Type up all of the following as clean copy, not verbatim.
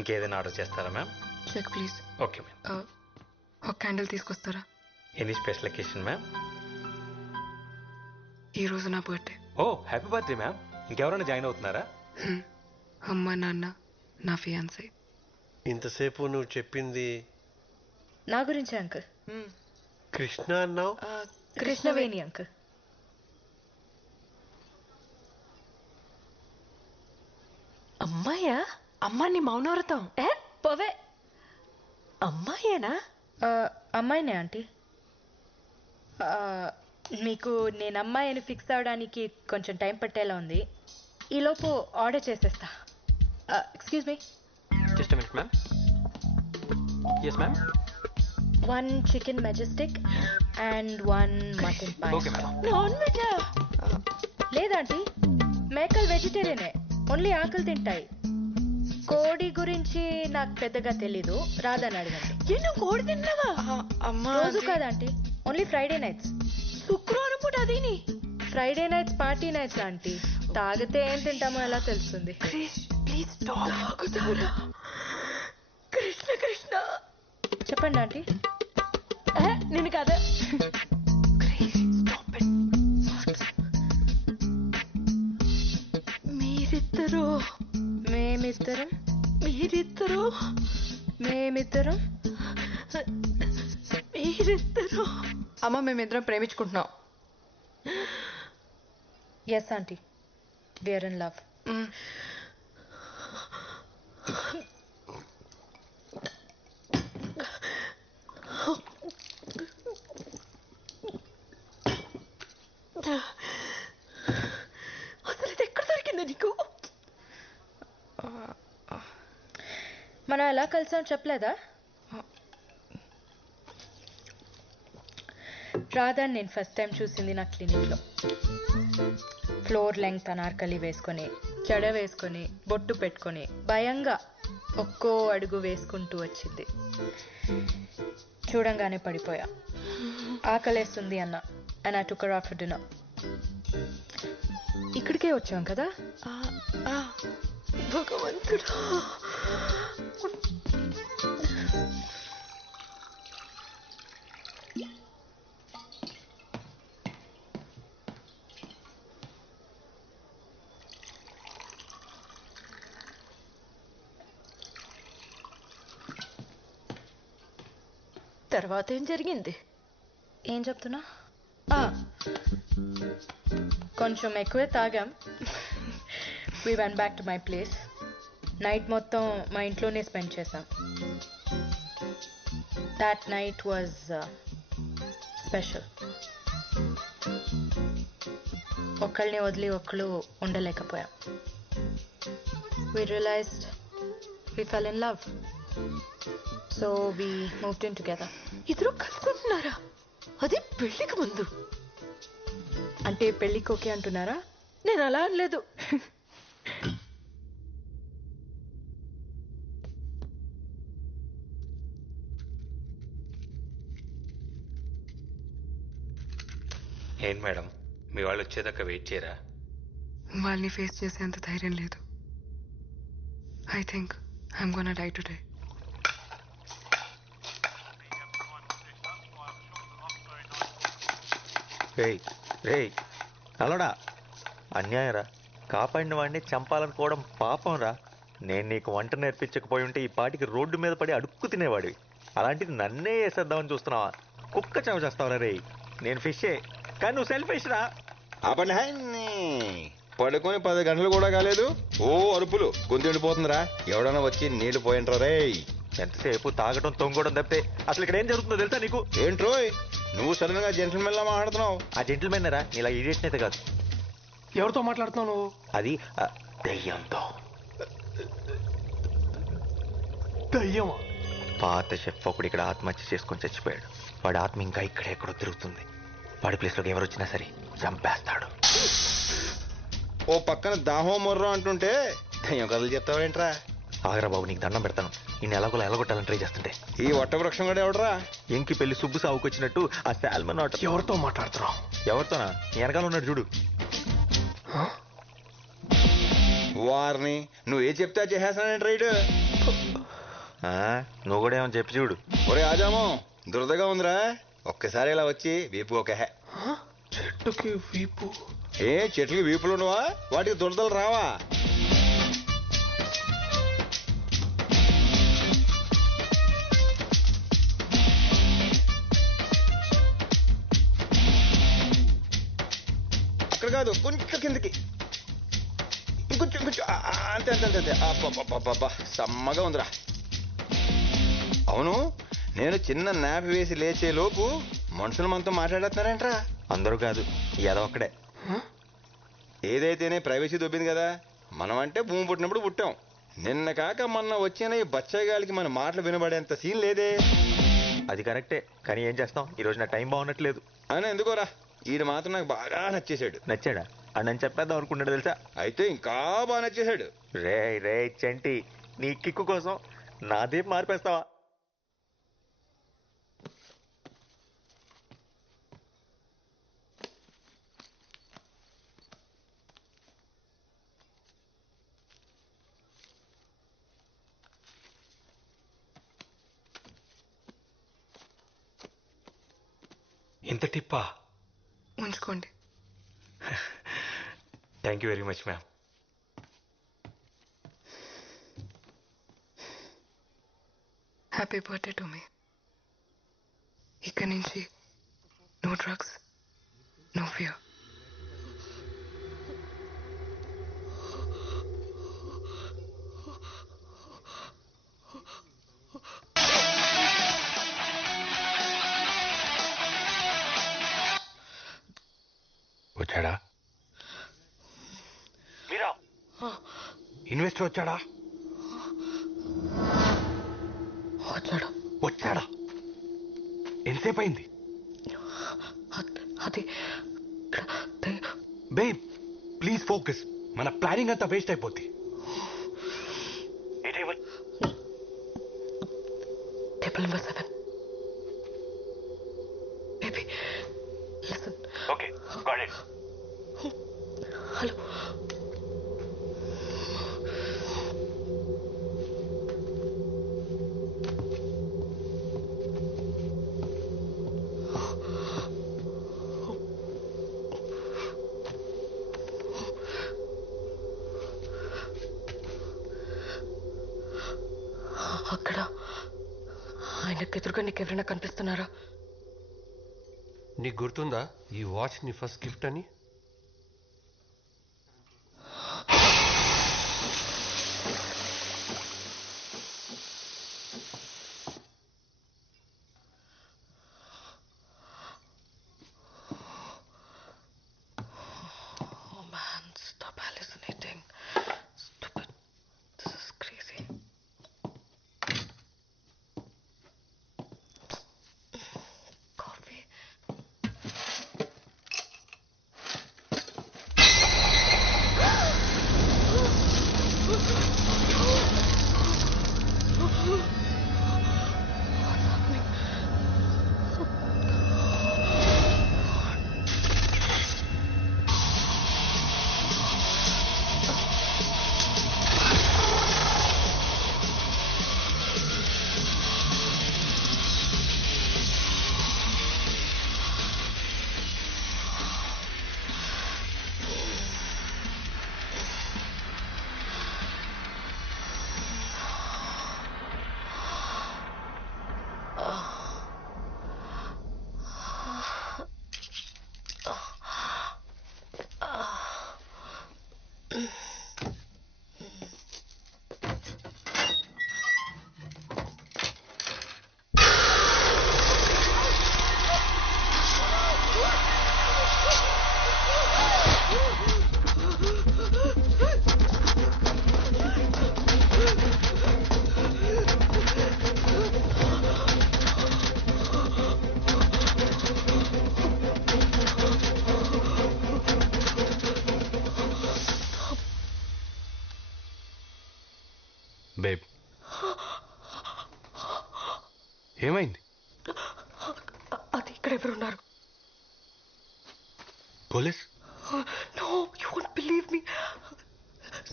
ఇంకేదైనా ఆర్డర్ చేస్తారా ma'am? Check please. Okay ma'am. ఒక క్యాండిల్ తీసుకొస్తారా? Any special occasion ma'am? ఈరోజు నా birthday. Oh happy birthday ma'am. ఇంకెవరైనా జాయిన్ అవుతున్నారా? అమ్మ నాన్న నా ఫియాన్సీ. ఇంతసేపు నువ్వు చెప్పింది నా గురించి అంకుల్. కృష్ణ అన్నావు. కృష్ణవేణి అంకుల్. అమ్మాయా? అమ్మాని మౌనవ్రతం. పోవే. అమ్మాయేనా? అమ్మాయినే ఆంటీ. మీకు నేను అమ్మాయి అని ఫిక్స్ అవడానికి కొంచెం టైం పట్టేలా ఉంది. ఈలోపు ఆర్డర్ చేసేస్తా. Excuse me. Just a minute ma'am. Yes ma'am. 1 chicken majestic and 1 mutton pie. Okay madam. Non వెజా? లేదాంటీ, మేకలు వెజిటేరియనే, ఓన్లీ ఆకలి తింటాయి. కోడి గురించి నాకు పెద్దగా తెలీదు, రాదని అడగండి. ఎన్నో కోడి తిన్నావా? రోజు కాదంటీ, ఓన్లీ ఫ్రైడే నైట్స్. శుక్రవారం పూట అదేని. Friday nights party nights aunty. తాగితే ఏం తింటామో ఎలా తెలుస్తుంది? Please stop. కృష్ణ కృష్ణ. చెప్పండి ఆంటీ. నేను కదా. మీరిద్దరు మేమిద్దరం మీరిద్దరు మేమిద్దరం మీరిద్దరు అమ్మ మేమిద్దరం ప్రేమించుకుంటున్నాం. Yes aunty, we're in love. అసలు ఇది ఎక్కడ దొరికింది నీకు? మనం ఎలా కలిసాం చెప్పలేదా? రాధాని నేను ఫస్ట్ టైం చూసింది నా క్లినిక్లో. ఫ్లోర్ లెంగ్త్ అనార్కలి వేసుకొని, జడ వేసుకొని, బొట్టు పెట్టుకొని, భయంగా ఒక్కో అడుగు వేసుకుంటూ వచ్చింది. చూడంగానే పడిపోయా. ఆకలేస్తుంది అన్న, and I took her out for dinner. ఇక్కడికే వచ్చాం కదా. భగవంతుడా. తర్వాత ఏం జరిగింది? ఏం చెప్తున్నా? కొంచెం ఎక్కువే తాగాం. We went back to my place. Night మొత్తం మా ఇంట్లోనే స్పెండ్ చేసాం. That night was special. ఒకళ్ళని వదిలి ఒకళ్ళు ఉండలేకపోయాం. We realized we fell in love. So we moved in together. ఇద్దరు కలుసుకుంటున్నారా? అది పెళ్లికి ముందు. అంటే పెళ్ళికి ఓకే అంటున్నారా? నేను అలా అనలేదు. ఏంటి మేడం, మీ వాళ్ళు వచ్చేదాకా వెయిట్ చేయరా? వాళ్ళని ఫేస్ చేసేంత ధైర్యం లేదు. I think I'm gonna die today. రేయ్ రేయ్ అలడా, అన్యాయం రా. కాపాడిన వాడిని చంపాలనుకోవడం పాపం రా. నేను నీకు వంట నేర్పించకపోయి ఉంటే ఈ పాటికి రోడ్డు మీద పడి అడుక్కు తినేవాడివి. అలాంటిది నన్నే వేసేద్దామని చూస్తున్నావా? కుక్క చావు చేస్తావురా రేయ్. నేను ఫిషే, కానీ నువ్వు సెల్ఫిష్ రా. పడుకొని 10 గంటలు కూడా కాలేదు, ఓ అరుపులు గొంతు ఎండిపోతుందిరా. ఎవడన్నా వచ్చి నీళ్లు పోయింట్రా రే. ఎంతసేపు తాగడం తొంగడం తప్పితే అసలు ఇక్కడ ఏం జరుగుతుందో తెలుసా నీకు? ఏంట్రోయ్ నువ్వు సడన్ గా జెంటిల్మెన్ లా మాట్లాడుతున్నావు? ఆ జెంటిల్మెన్ రా, నీలా ఇడియట్ అయితే కాదు. ఎవరితో మాట్లాడుతున్నావు నువ్వు? అది దయ్యంతో. దయ్యమా? పాత షెఫ్ ఒకడు ఇక్కడ ఆత్మహత్య చేసుకొని చచ్చిపోయాడు. వాడి ఆత్మ ఇంకా ఇక్కడ ఎక్కడో తిరుగుతుంది. వాడి ప్లేస్లోకి ఎవరు వచ్చినా సరే చంపేస్తాడు. ఓ పక్కన దాహం మొర్రం అంటుంటే దయ్యం కథలు చెప్తావేంట్రా? ఆగరా బాబు, నీకు దండం పెడతాను. నేను ఎలాగోలా ఎలాగొట్టాలని ట్రై చేస్తుంటే ఈ వట్ట వృక్షం కూడా ఎవడరా? ఎంకి పెళ్లి సుబ్బు సాగుకు వచ్చినట్టు ఆ శాల్మన్ ఆట. ఎవరితో మాట్లాడుతున్నావు? ఎవరితోనా? నీ వెనకాల ఉన్నాడు చూడు. వారిని నువ్వు ఏ చెప్తే చేసేస్తానంటే రైడ్. నువ్వు కూడా ఏమో చెప్పి చూడు. ఒరే ఆజామో దురదగా ఉందిరా, ఒక్కసారి ఇలా వచ్చి వీపు ఒక చెట్టుకి వీపు. ఏ చెట్లకి వీపులు ఉండవా, వాటికి దురదలు రావా? అక్కడ కాదు, కొంచెం కిందకి, ఇంకొంచెం కొంచెం అంతే అంతే అంతే అంతే. అబ్బా సమ్మగా ఉందిరా. అవును, నేను చిన్న నాపి వేసి లేచే లోపు మనుషులు మనతో మాట్లాడేస్తున్నారంట్రా. అందరూ కాదు, ఏదో ఒక్కడే. ఏదైతేనే ప్రైవసీ దొబ్బింది కదా. మనం అంటే భూమి పుట్టినప్పుడు పుట్టాం. నిన్న కాక మొన్న వచ్చిన ఈ బచ్చగాలికి మన మాటలు వినబడేంత సీన్ లేదే. అది కరెక్టే, కానీ ఏం చేస్తాం, ఈ రోజు నా టైం బాగున్నట్లేదు. అని ఎందుకోరా, ఈడు మాత్రం నాకు బాగా నచ్చేశాడు. నచ్చాడా? అని నేను చెప్పేద్దాం అనుకున్నాడు తెలుసా. అయితే ఇంకా బాగా నచ్చేశాడు. రే రే చంటి, నీ కిక్కు కోసం నాదే మార్పేస్తావా? ఇంత టిప్పా? ఉంచుకోండి. Thank you very much ma'am. Happy birthday to మీ. ఇక్కడి నుంచి నో డ్రగ్స్, నో ఫియర్. వచ్చాడా మీరా? ఇన్వెస్టర్ వచ్చాడా? వచ్చాడు. వచ్చాడా? ఎంతసేపు అయింది? అది బేబ్ ప్లీజ్ ఫోకస్, మన ప్లానింగ్ అంతా వేస్ట్ అయిపోద్ది. Table number 7. Baby listen. Okay got it. Hello. అక్కడ ఆయనకు ఎదురుగా నీకు ఎవరైనా కనిపిస్తున్నారా? నీకు గుర్తుందా ఈ వాచ్ నీ ఫస్ట్ గిఫ్ట్ అని? Oh man, stop hallucinating. Stupid. This is crazy. Coffee. What's happening? Babe ఏమైంది? అది ఇక్కడ ఎవరున్నారు? Police? No, you won't believe me.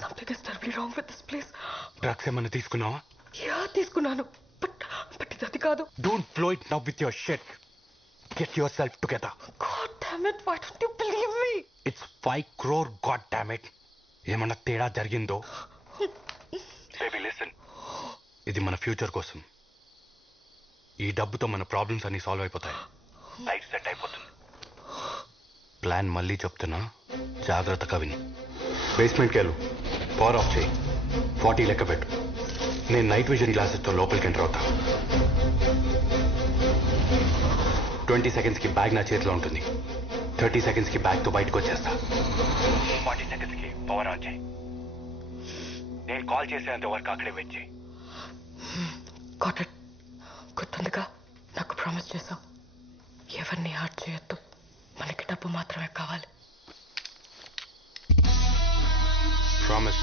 Something something is terribly wrong with this place. Drugs ఏమన్నా తీసుకున్నావా? యా తీసుకున్నాను, but ఇది అది కాదు. Don't flow it now with your shit. Get your self together. God damn it, why don't you believe me? It's 5 crore, god damn it. ఏమన్నా తేడా జరిగిందో? Baby listen, ఇది మన ఫ్యూచర్ కోసం. ఈ డబ్బుతో మన ప్రాబ్లమ్స్ అన్ని సాల్వ్ అయిపోతాయి. లైఫ్ సెట్ అయిపోతుంది. ప్లాన్ మళ్ళీ చెప్తున్నా, జాగ్రత్తగా విని. బేస్మెంట్కి వెళ్ళు, పవర్ ఆఫ్ చేయి, 40 లెక్క పెట్టు. నేను నైట్ విజన్ గ్లాసెస్తో లోపలికి ఎంటర్ అవుతా. 20 సెకండ్స్కి బ్యాగ్ నా చేతిలో ఉంటుంది. 30 సెకండ్స్కి బ్యాగ్తో బయటకు వచ్చేస్తా. 40 సెకండ్స్కి పవర్ ఆన్ చేయి. నేను కాల్ చేసేంత వరకు అక్కడే వెయిట్ చేయి. Got it. గుర్తుందిగా, నాకు ప్రామిస్ చేసావు, ఎవరిని హర్ట్ చేయొద్దు, మనకి డబ్బు మాత్రమే కావాలి. ప్రామిస్.